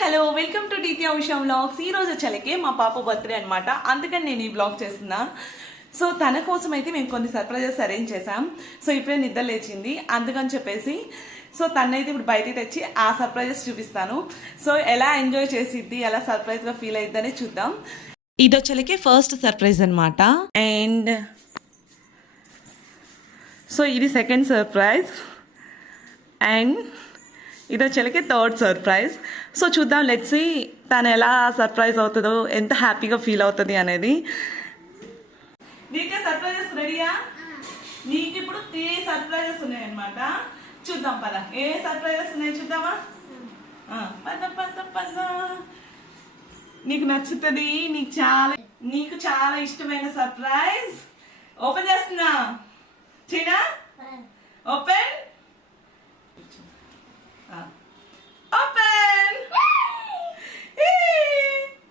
Hello welcome to Ditya Usha vlogs. ఈ రోజు వచ్చేలకే మా పాప బర్త్డే అనమాట. అందుకని నేను ఈ వ్లాగ్ చేస్తున్నా. సో తన కోసం అయితే మేము కొన్ని సర్ప్రైజెస్ అరేంజ్ చేసాం. సో ఇప్పుడే నిద్ర లేచింది, అందుకని చెప్పేసి సో తనైతే ఇప్పుడు బయటికి తెచ్చి ఆ సర్ప్రైజెస్ చూపిస్తాను. సో ఎలా ఎంజాయ్ చేసిద్ది, ఎలా సర్ప్రైజ్గా ఫీల్ అయిద్దని చూద్దాం. ఇది వచ్చేలకే ఫస్ట్ సర్ప్రైజ్ అనమాట. అండ్ సో ఇది సెకండ్ సర్ప్రైజ్ అండ్ ఇది వచ్చేలకి థర్డ్ సర్ప్రైజ్. సో చూద్దాం, లెట్స్ సీ తను ఎలా సర్ప్రైజ్ అవుతుందో, ఎంత హ్యాపీగా ఫీల్ అవుతుంది అనేది. నీకే సర్ప్రైజెస్ రెడీయా? నీకు ఇప్పుడు 3 సర్ప్రైజెస్ ఉన్నాయన్నమాట. చూద్దాం పద, ఏ సర్ప్రైజెస్ ఉన్నాయి చూద్దామా? పద పద పద. నీకు నచ్చుతుంది, నీకు చాలా ఇష్టమైన సర్ప్రైజ్ ఓపెన్ చేస్తున్నా. చీనా ఓపెన్ ఓపెన్.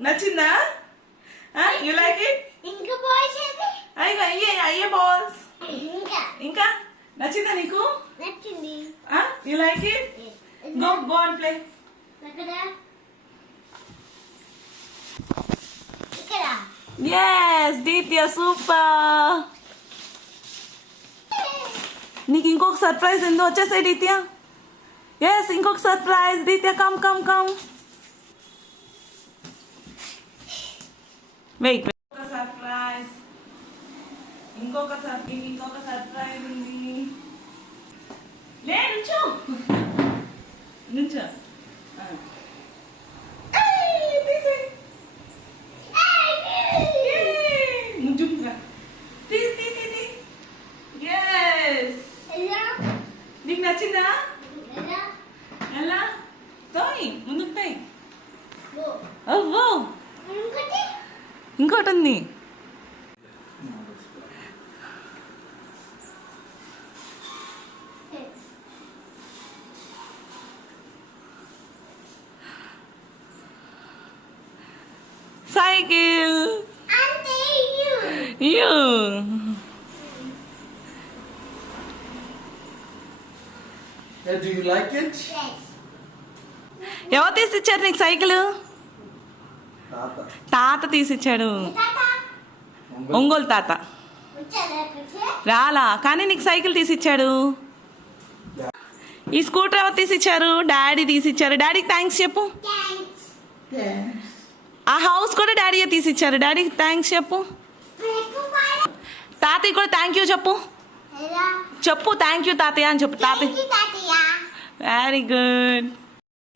నచ్చిందా? You like it? అయ్యే బాల్స్. ఇంకా నచ్చిందా నీకు? You like it? Go and play. yes Ditya super. నీకు ఇంకొక సర్ప్రైజ్ ఏందో వచ్చేసాయి దీత్య. yes ఇంకొక surprise Ditya. Come come come. Wait, surprise ఇంకొక సర్ప్రైజ్ ఉంది. లే నుంచో నుంచో. నీకు నచ్చిందా? ఎలా తోయ్ ముందుకు తోయ్. ఓ ఇంకోటి ఉంది. Cycle. You Do you like it? Yes. ఎవరు తీసిచ్చారు నీకు సైకిల్? తాత తీసిచ్చాడు. ఒంగోలు తాత రాలా, కానీ నీకు సైకిల్ తీసిచ్చాడు. ఈ స్కూటర్ ఎవరు తీసిచ్చారు? డాడీ తీసిచ్చారు. డాడీకి థ్యాంక్స్ చెప్పు. ఆ హౌస్ కూడా డాడీయే తీసిచ్చారు. డాడీకి థ్యాంక్స్ చెప్పు. తాతయ్య కూడా థ్యాంక్ యూ చెప్పు. చెప్పు థ్యాంక్ యూ తాతయ్య అని చెప్పు. తాతయ్య వెరీ గుడ్.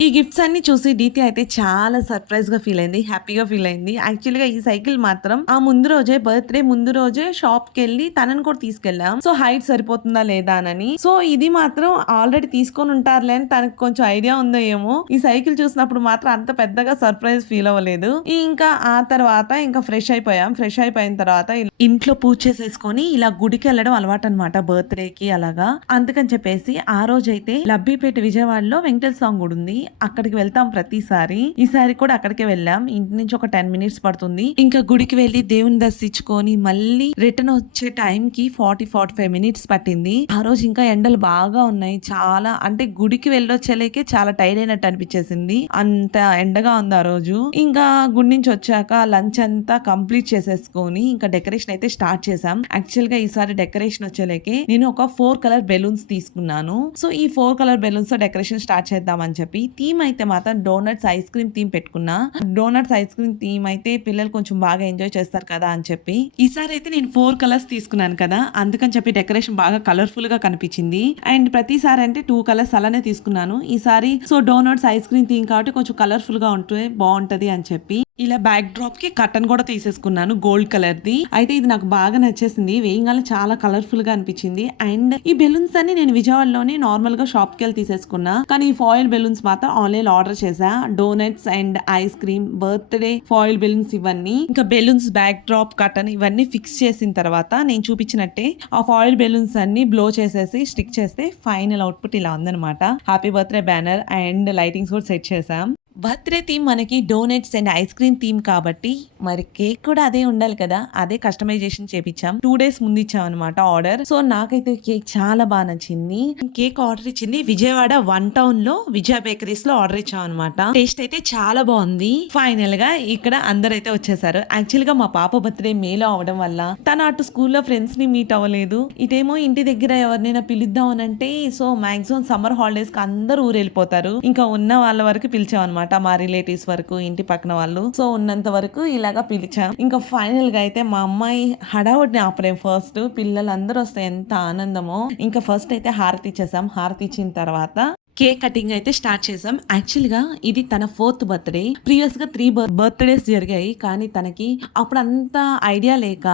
ఈ గిఫ్ట్స్ అన్ని చూసి దీతి అయితే చాలా సర్ప్రైజ్ గా ఫీల్ అయింది, హ్యాపీగా ఫీల్ అయింది. యాక్చువల్గా ఈ సైకిల్ మాత్రం ఆ ముందు రోజే, బర్త్డే ముందు రోజే షాప్ కి వెళ్ళి తనని కూడా తీసుకెళ్ళాం. సో హైట్ సరిపోతుందా లేదా అని. సో ఇది మాత్రం ఆల్రెడీ తీసుకొని ఉంటారులే అని తనకు కొంచెం ఐడియా ఉందో ఏమో. ఈ సైకిల్ చూసినప్పుడు మాత్రం అంత పెద్దగా సర్ప్రైజ్ ఫీల్ అవ్వలేదు. ఇంకా ఆ తర్వాత ఇంకా ఫ్రెష్ అయిపోయాం. ఫ్రెష్ అయిపోయిన తర్వాత ఇంట్లో పూజ చేసేసుకొని ఇలా గుడికి వెళ్ళడం అలవాటు అనమాట బర్త్డేకి అలాగా. అందుకని చెప్పేసి ఆ రోజైతే లబ్బిపేట విజయవాడలో వెంకటేశ్వర స్వామి గుడి ఉంది, అక్కడికి వెళ్తాం ప్రతిసారి. ఈసారి కూడా అక్కడికే వెళ్ళాం. ఇంటి నుంచి ఒక 10 minutes పడుతుంది. ఇంకా గుడికి వెళ్ళి దేవుని దర్శించుకొని మళ్ళీ రిటర్న్ వచ్చే టైం కి 40-45 minutes పట్టింది. ఆ రోజు ఇంకా ఎండలు బాగా ఉన్నాయి. చాలా అంటే గుడికి వెళ్ళొచ్చేలేకే చాలా టైర్డ్ అయినట్టు అనిపించేసింది, అంత ఎండగా ఉంది ఆ రోజు. ఇంకా గుడి నుంచి వచ్చాక లంచ్ అంతా కంప్లీట్ చేసేసుకొని ఇంకా డెకరేషన్ అయితే స్టార్ట్ చేసాం. యాక్చువల్ గా ఈసారి డెకరేషన్ వచ్చేలేకే నేను ఒక 4 color బెలూన్స్ తీసుకున్నాను. సో ఈ 4 color బెలూన్స్ తో డెకరేషన్ స్టార్ట్ చేద్దాం అని చెప్పి థీమ్ అయితే మాత్రం డోనట్స్ ఐస్ క్రీమ్ థీమ్ పెట్టుకున్నా. డోనట్స్ ఐస్ క్రీమ్ థీమ్ అయితే పిల్లలు కొంచెం బాగా ఎంజాయ్ చేస్తారు కదా అని చెప్పి ఈసారి అయితే నేను 4 colors తీసుకున్నాను కదా, అందుకని చెప్పి డెకరేషన్ బాగా కలర్ఫుల్ గా కనిపించింది. అండ్ ప్రతిసారి అంటే 2 colors అలానే తీసుకున్నాను. ఈసారి so donuts ice cream theme కాబట్టి కొంచెం కలర్ఫుల్ గా ఉంటే బాగుంటది అని చెప్పి ఇలా బ్యాక్ డ్రాప్ కి కర్టన్ కూడా తీసేసుకున్నాను గోల్డ్ కలర్ ది. అయితే ఇది నాకు బాగా నచ్చేసింది, వేయంగానే చాలా కలర్ఫుల్ గా అనిపించింది. అండ్ ఈ బెలూన్స్ అన్ని నేను విజయవాడలోనే నార్మల్ గా షాప్ కి వెళ్ళి తీసేసుకున్నా, కానీ ఈ ఫాయిల్ బెలూన్స్ మాత్రం ఆన్లైన్ ఆర్డర్ చేసా. Donuts and ice cream, birthday foil balloons ఇవన్నీ, ఇంకా బెలూన్స్ బ్యాక్ డ్రాప్ కర్టన్ ఇవన్నీ ఫిక్స్ చేసిన తర్వాత నేను చూపించినట్టే ఆ ఫాయిల్ బెలూన్స్ అన్ని బ్లో చేసేసి స్టిక్ చేస్తే ఫైనల్ అవుట్పుట్ ఇలా ఉందనమాట. Happy birthday banner and lightings కూడా సెట్ చేసాం. బర్త్‌డే థీమ్ మనకి donuts and ice cream theme కాబట్టి, మరి కేక్ కూడా అదే ఉండాలి కదా! అదే కస్టమైజేషన్ చేపిచ్చాం. 2 డేస్ ముందు ఇచ్చామనమాట ఆర్డర్. సో, నాకైతే కేక్ చాలా బా నచ్చింది. కేక్ ఆర్డర్ ఇచ్చింది విజయవాడ వన్ టౌన్‌లో విజయ బేకరీస్‌లో ఆర్డర్ ఇచ్చామనమాట. టేస్ట్ అయితే చాలా బావుంది. ఫైనల్‌గా ఇక్కడ అందరైతే వచ్చేసారు. యాక్చువల్‌గా మా పాప బర్త్‌డే మేలో అవ్వడం వల్ల తను అటు స్కూల్‌లో ఫ్రెండ్స్‌ని మీట్ అవ్వలేదు. ఇటేమో ఇంటి దగ్గర ఎవరినైనా పిలుద్దాం అనంటే సో, మాక్సిమం సమ్మర్ హాలిడేస్‌కి అందరూ ఊరెళ్ళిపోతారు. ఇంకా ఉన్న వాళ్ళ వరకు పిలిచామనమాట. మా రిలేటివ్స్ వరకు, ఇంటి పక్కన వాళ్ళు. సో, ఉన్నంత వరకు ఇలాగా పిలిచాం. ఇంకా ఫైనల్‌గా అయితే మా అమ్మాయి హడావుడిని ఆపలేం ఫస్ట్. పిల్లలందరూ వస్తే ఎంత ఆనందమో. ఇంకా ఫస్ట్ అయితే హారతి ఇచ్చేసాం. హారతి ఇచ్చిన తర్వాత కేక్ కటింగ్ అయితే స్టార్ట్ చేసాం. యాక్చువల్‌గా ఇది తన 4th బర్త్‌డే. ప్రీవియస్‌గా 3 బర్త్‌డేస్ జరిగాయి. కానీ తనకి అప్పుడంత ఐడియా లేక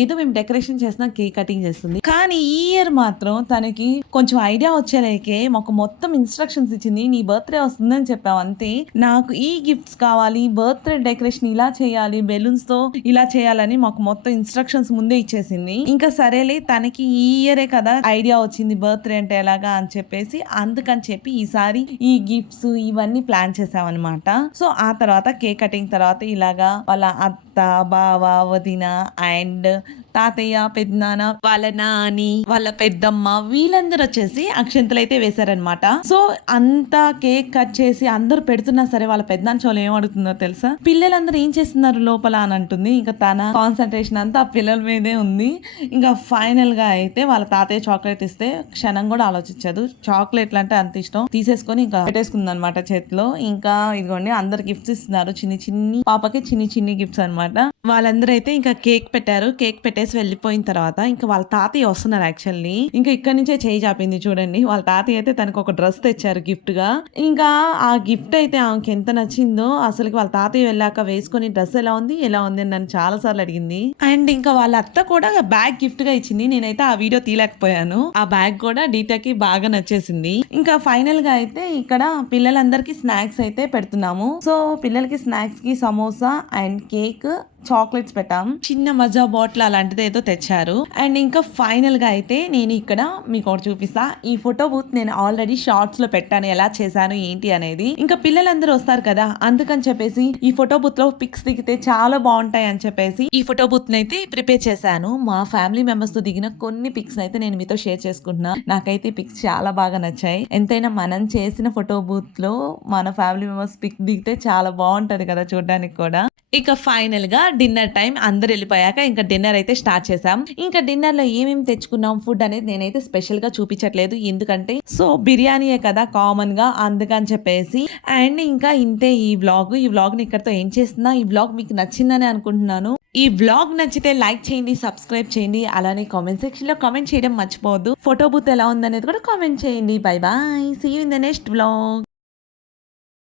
ఏదో మేము డెకరేషన్ చేస్తున్నాం, కేక్ కటింగ్ చేస్తుంది. కానీ ఈ ఇయర్ మాత్రం తనకి కొంచెం ఐడియా వచ్చేలేకే మాకు మొత్తం ఇన్‌స్ట్రక్షన్స్ ఇచ్చింది. నీ బర్త్‌డే వస్తుందని చెప్పావు అంతే. నాకు ఈ గిఫ్ట్స్ కావాలి, బర్త్‌డే డెకరేషన్ ఇలా చేయాలి, బెలూన్స్‌తో ఇలా చేయాలని మాకు మొత్తం ఇన్‌స్ట్రక్షన్స్ ముందే ఇచ్చేసింది. ఇంకా సరేలే తనకి ఈ ఇయరే కదా ఐడియా వచ్చింది బర్త్‌డే అంటే ఎలాగా అని చెప్పేసి అందుకని చెప్పి ఈసారి ఈ గిఫ్ట్స్ ఇవన్నీ ప్లాన్ చేసామన్నమాట. సో, ఆ తర్వాత కేక్ కటింగ్ తర్వాత ఇలాగా వాళ్ళ అత్త, బావ, వదిన అండ్ తాతయ్య, పెద్దనాన్న, వాళ్ళ నాని, వాళ్ళ పెద్దమ్మ వీళ్ళందరూ వచ్చేసి అక్షంతలు అయితే వేశారనమాట. సో, అంతా కేక్ కట్ చేసి అందరూ పెడుతున్నా సరే వాళ్ళ పెద్దనాన్న చెవులు ఏం అడుగుతుందో తెలుసా? పిల్లలందరూ ఏం చేస్తున్నారు లోపల అని అంటుంది. ఇంకా తన కాన్సన్ట్రేషన్ అంతా ఆ పిల్లల మీదే ఉంది. ఇంకా ఫైనల్ గా అయితే వాళ్ళ తాతయ్య చాక్లెట్ ఇస్తే క్షణం కూడా ఆలోచించదు. చాక్లెట్లు అంటే అంత ఇష్టం. తీసేసుకొని ఇంకా పెట్టేసుకుంది అనమాట చేతిలో. ఇంకా ఇదిగోండి అందరు గిఫ్ట్స్ ఇస్తున్నారు. చిన్ని పాపకి చిన్ని గిఫ్ట్స్ అనమాట. వాళ్ళందరూ అయితే ఇంకా కేక్ పెట్టారు. కేక్ పెట్టేసి వెళ్ళిపోయిన తర్వాత ఇంకా వాళ్ళ తాతయ్య వస్తున్నారు యాక్చువల్లీ. ఇంకా ఇక్కడ నుంచే చేయి చాపింది చూడండి. వాళ్ళ తాతయ్య అయితే తనకు ఒక డ్రెస్ తెచ్చారు గిఫ్ట్ గా. ఇంకా ఆ గిఫ్ట్ అయితే ఆమెకి ఎంత నచ్చిందో అసలు వాళ్ళ తాతయ్య వెళ్ళాక వేసుకొని డ్రెస్ ఎలా ఉంది అని నన్ను చాలా సార్లు అడిగింది. అండ్ ఇంకా వాళ్ళ అత్త కూడా బ్యాగ్ గిఫ్ట్ గా ఇచ్చింది. నేనైతే ఆ వీడియో తీయలేకపోయాను. ఆ బ్యాగ్ కూడా డీటాకి బాగా నచ్చేసింది. ఇంకా ఫైనల్ గా అయితే ఇక్కడ పిల్లలందరికీ స్నాక్స్ అయితే పెడుతున్నాము. సో, పిల్లలకి స్నాక్స్ కి సమోసా అండ్ కేక్, చాక్లెట్స్ పెట్టాం. చిన్న మజా బాటిల్ అలాంటిది ఏదో తెచ్చారు. అండ్ ఇంకా ఫైనల్ గా అయితే నేను ఇక్కడ మీకు ఒకటి చూపిస్తా. ఈ ఫోటో బూత్ నేను ఆల్రెడీ షార్ట్స్ లో పెట్టాను ఎలా చేశాను ఏంటి అనేది. ఇంకా పిల్లలందరూ వస్తారు కదా అందుకని చెప్పేసి ఈ ఫోటో బూత్ లో పిక్స్ దిగితే చాలా బాగుంటాయి అని చెప్పేసి ఈ ఫోటో బూత్ అయితే ప్రిపేర్ చేశాను. మా ఫ్యామిలీ మెంబర్స్ తో దిగిన కొన్ని పిక్స్ అయితే నేను మీతో షేర్ చేసుకుంటున్నా. నాకైతే పిక్స్ చాలా బాగా నచ్చాయి. ఎంతైనా మనం చేసిన ఫోటో బూత్ లో మన ఫ్యామిలీ మెంబర్స్ పిక్ దిగితే చాలా బాగుంటది కదా చూడడానికి కూడా. ఇక ఫైనల్ గా డిన్నర్ టైం అందరు వెళ్ళిపోయాక ఇంకా డిన్నర్ అయితే స్టార్ట్ చేసాం. ఇంకా డిన్నర్ లో ఏమేమి తెచ్చుకున్నాం ఫుడ్ అనేది నేనైతే స్పెషల్ గా చూపించట్లేదు. ఎందుకంటే సో బిర్యానీయే కదా కామన్ గా అందుకని చెప్పేసి. అండ్ ఇంకా ఇంతే ఈ వ్లాగ్ ని ఇక్కడతో ఏం చేస్తున్నా. ఈ వ్లాగ్ మీకు నచ్చిందని అనుకుంటున్నాను. ఈ వ్లాగ్ నచ్చితే లైక్ చేయండి, సబ్స్క్రైబ్ చేయండి. అలానే కామెంట్ సెక్షన్ లో కామెంట్ చేయడం మర్చిపోవద్దు. ఫోటో బూత్ ఎలా ఉందనేది కూడా కామెంట్ చేయండి. Bye bye, see you in the next vlog.